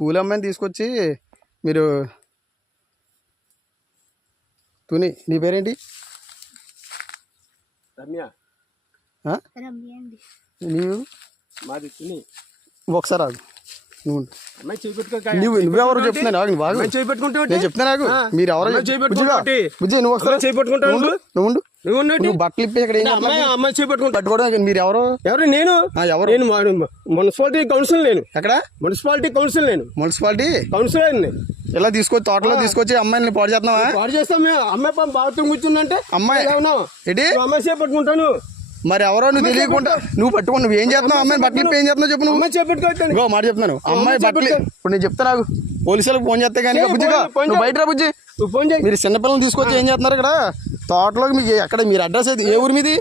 కూలి అమ్మాయిని తీసుకొచ్చి మీరు తుని నీ పేరేంటి? రమ్య. నీవు? మాది తుని. ఒకసారి ఆగు. నువ్వెవరు చెప్తున్నాను ఆగు. బాగు నేను చెప్తాను ఆగు. మీరు ఎవరో బుజ్జి నువ్వు ఒకసారి నువ్వు బట్టలు ఇప్పి ఇక్కడ పట్టుకోవడం మీరు ఎవరు? నేను ఎవరు? నేను మున్సిపాలిటీ కౌన్సిల్. నేను ఎక్కడ? Municipality council. నేను మున్సిపాలిటీ కౌన్సిలర్. ఇలా తీసుకొచ్చి తోటలో తీసుకొచ్చి అమ్మాయిని పాడు చేస్తున్నావా? పాడు చేస్తాం మేము. అమ్మాయి బాత్రూమ్ కూర్చుందంటే అమ్మాయి ఏంటి అమ్మాయి చేపట్టుకుంటాను. మరి ఎవరో నువ్వు తెలియకుండా నువ్వు పట్టుకుని నువ్వు ఏం చేస్తున్నావు? అమ్మాయి బట్టలు ఇప్పి ఏం చేస్తున్నావు చెప్పు. నువ్వు అమ్మాయి చేపట్టుకోవచ్చు మాట చెప్తున్నాను. అమ్మాయి బట్టలు ఇప్పుడు నేను చెప్తాను నాకు పోలీసులకు ఫోన్ చేస్తే కానీ బుజ్జిగా నువ్వు బయట రా బుజ్జి. మీరు చిన్నపిల్లలు తీసుకొచ్చి ఏం చేస్తున్నారు ఇక్కడ తోటలోకి? మీకు ఎక్కడ మీరు అడ్రస్ అయితే ఏ ఊరు మీది?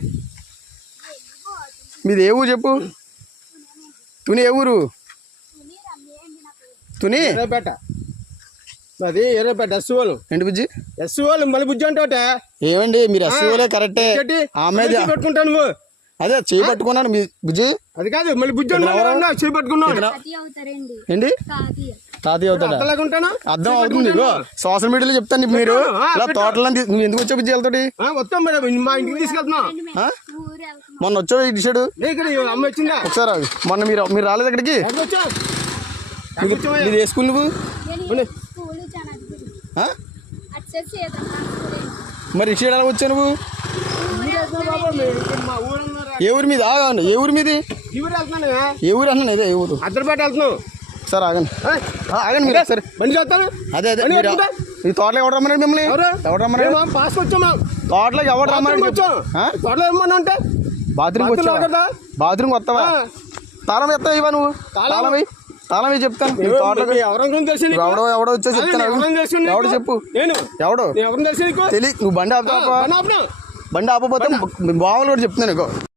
మీది ఏ ఊరు చెప్పు. తుని ఏ ఊరు? తుని అది ఎర్రపేట ఎస్సీఓలు. ఏంటి బుజ్జి? ఎస్సీఓలు మళ్ళీ బుజ్జి అంటే ఏమండి మీరు ఎస్సీఓలే కరెక్టే. ఆమె పెట్టుకుంటాను నువ్వు అదే చేయి పట్టుకున్నాను మీ బుజ్జి. అది కాదు మళ్ళీ బుజ్జి చేయి పట్టుకున్నావు ఏంటి? తాతయ్య అవుతాడా? అర్థం అవుతుంది. సోషల్ మీడియాలో చెప్తాను. మీరు ఇలా తోటలో నువ్వు ఎందుకు వచ్చావు బుజ్జి వాళ్ళతోటి? వస్తాం మేడం మా ఇంటికి తీసుకెళ్తున్నావు. మొన్న వచ్చావు ఇటు సైడ్ అమ్మ వచ్చిందా ఒకసారి? మొన్న మీరు రాలేదు అక్కడికి? మీరు ఏ స్కూల్ నువ్వు? మరి ఇటు సైడ్ ఎలా వచ్చావు నువ్వు? ఏ ఊరి మీద? ఏ ఊరి మీది? ఏ ఊరు అన్నాను. అదే ఏ ఊరు? అద్దరిపేట వెళ్తున్నావు. సార్ ఆగండి ఆగండి మీరు సరే బండి చేస్తాను. అదే అదే ఈ తోటలోకి ఎవరు రమ్మన్నాడు మిమ్మల్ని? ఎవరు రమ్మన్నాడు? పాస్ వచ్చామా తోటలోకి ఎవరు రమ్మన్నాడు? తోటలో ఏమన్నా అంటే బాత్రూమ్ వచ్చావా? బాత్రూమ్ వస్తావా? తాళం ఎత్తావు ఇవా నువ్వు? తాళం చెప్తాను. ఎవడో వచ్చా చెప్తాను. ఎవడు చెప్పు. ఎవడో తెలియదు. నువ్వు బండి ఆపుతావా? బండి ఆపపోతే బావలు కూడా చెప్తున్నాను.